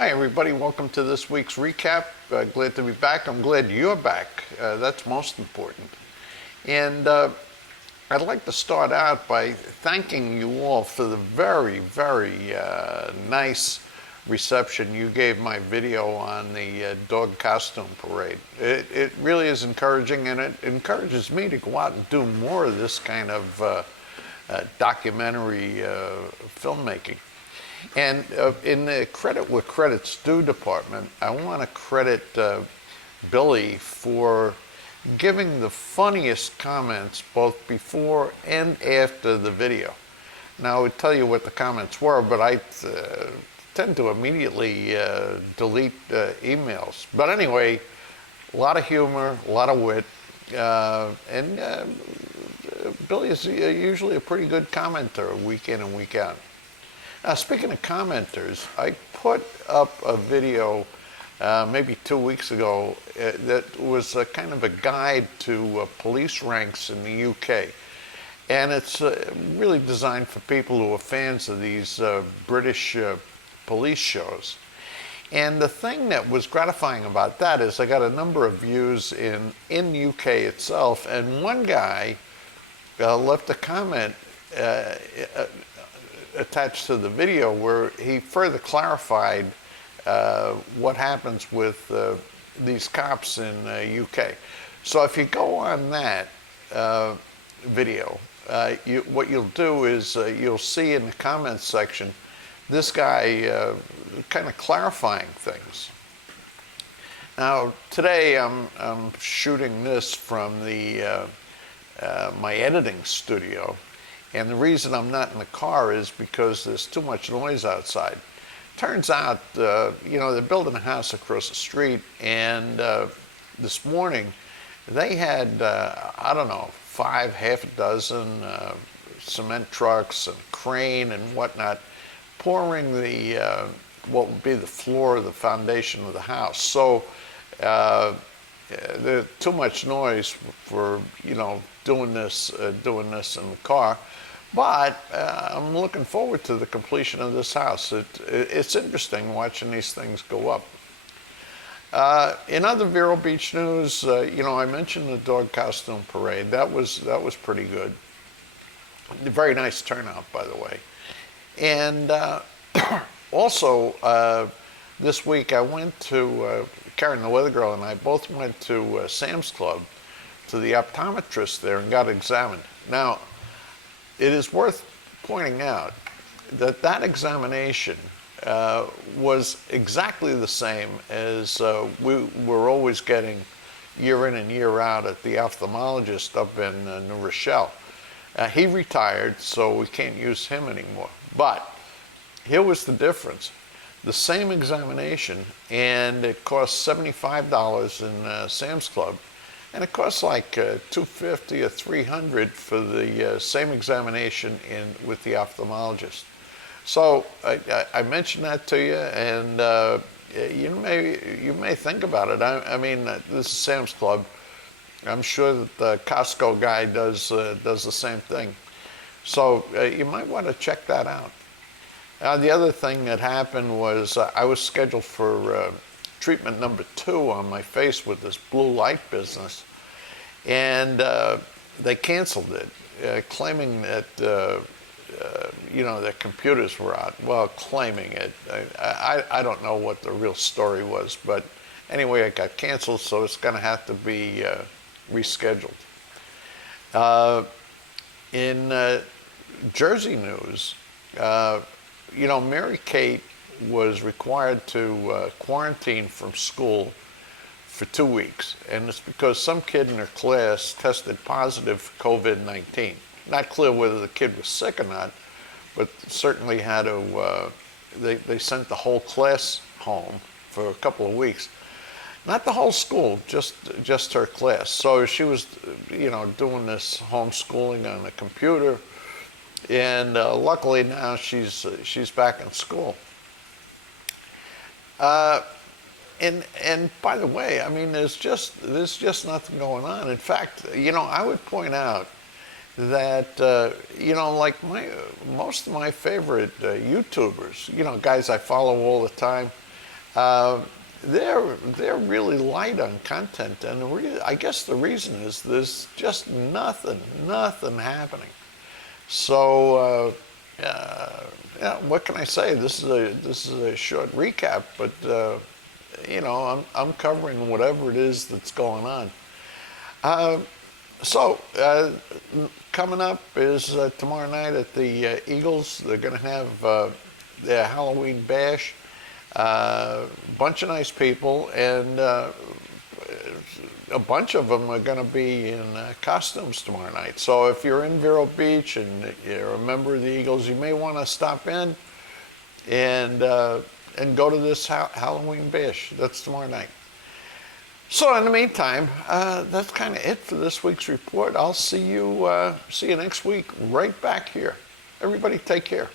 Hi everybody, welcome to this week's recap. Glad to be back. I'm glad you're back. That's most important. And I'd like to start out by thanking you all for the very nice reception you gave my video on the dog costume parade. It really is encouraging, and it encourages me to go out and do more of this kind of documentary filmmaking. And in the credit where credit's due department, I want to credit Billy for giving the funniest comments both before and after the video. Now, I would tell you what the comments were, but I tend to immediately delete emails. But anyway, a lot of humor, a lot of wit, and Billy is usually a pretty good commenter week in and week out. Now, speaking of commenters, I put up a video maybe 2 weeks ago that was a kind of a guide to police ranks in the UK. And it's really designed for people who are fans of these British police shows. And the thing that was gratifying about that is I got a number of views in UK itself, and one guy left a comment attached to the video where he further clarified what happens with these cops in UK. So if you go on that video, what you'll do is you'll see in the comments section this guy kind of clarifying things. Now today I'm shooting this from the my editing studio. And the reason I'm not in the car is because there's too much noise outside. Turns out, they're building a house across the street, and this morning they had, I don't know, half a dozen cement trucks and crane and whatnot pouring the, what would be the floor of the foundation of the house. So there's too much noise for, doing this in the car. But I'm looking forward to the completion of this house. It's interesting watching these things go up. In other Vero Beach news, I mentioned the dog costume parade. That was pretty good. Very nice turnout, by the way. And also, this week I went to, Karen the Weather Girl and I both went to Sam's Club, to the optometrist there, and got examined. Now, it is worth pointing out that that examination was exactly the same as we were always getting year in and year out at the ophthalmologist up in New Rochelle. He retired, so we can't use him anymore. But here was the difference. The same examination, and it cost $75 in Sam's Club. And it costs like $250 or $300 for the same examination with the ophthalmologist. So I mentioned that to you, and you may think about it. I mean, this is Sam's Club. I'm sure that the Costco guy does the same thing. So you might want to check that out. The other thing that happened was I was scheduled for treatment number 2 on my face with this blue light business, and they canceled it, claiming that their computers were out. Well, claiming it. I don't know what the real story was, but anyway, it got canceled, so it's going to have to be rescheduled. In Jersey news, Mary Kate was required to quarantine from school for 2 weeks, and it's because some kid in her class tested positive for COVID-19. Not clear whether the kid was sick or not, but certainly had to, they sent the whole class home for a couple of weeks. Not the whole school, just her class. So she was, doing this homeschooling on the computer, and luckily now she's back in school. And by the way, I mean, there's just nothing going on. In fact, I would point out that, like most of my favorite YouTubers, guys I follow all the time, Uh, they're really light on content, and I guess the reason is there's just nothing happening. So yeah, what can I say? This is a short recap, but you know, I'm covering whatever it is that's going on. So coming up is tomorrow night at the Eagles. They're going to have their Halloween bash. Bunch of nice people, and a bunch of them are going to be in costumes tomorrow night. So if you're in Vero Beach and you're a member of the Eagles, you may want to stop in and go to this Halloween bash. That's tomorrow night. So in the meantime, that's kind of it for this week's report. I'll see you next week right back here. Everybody take care.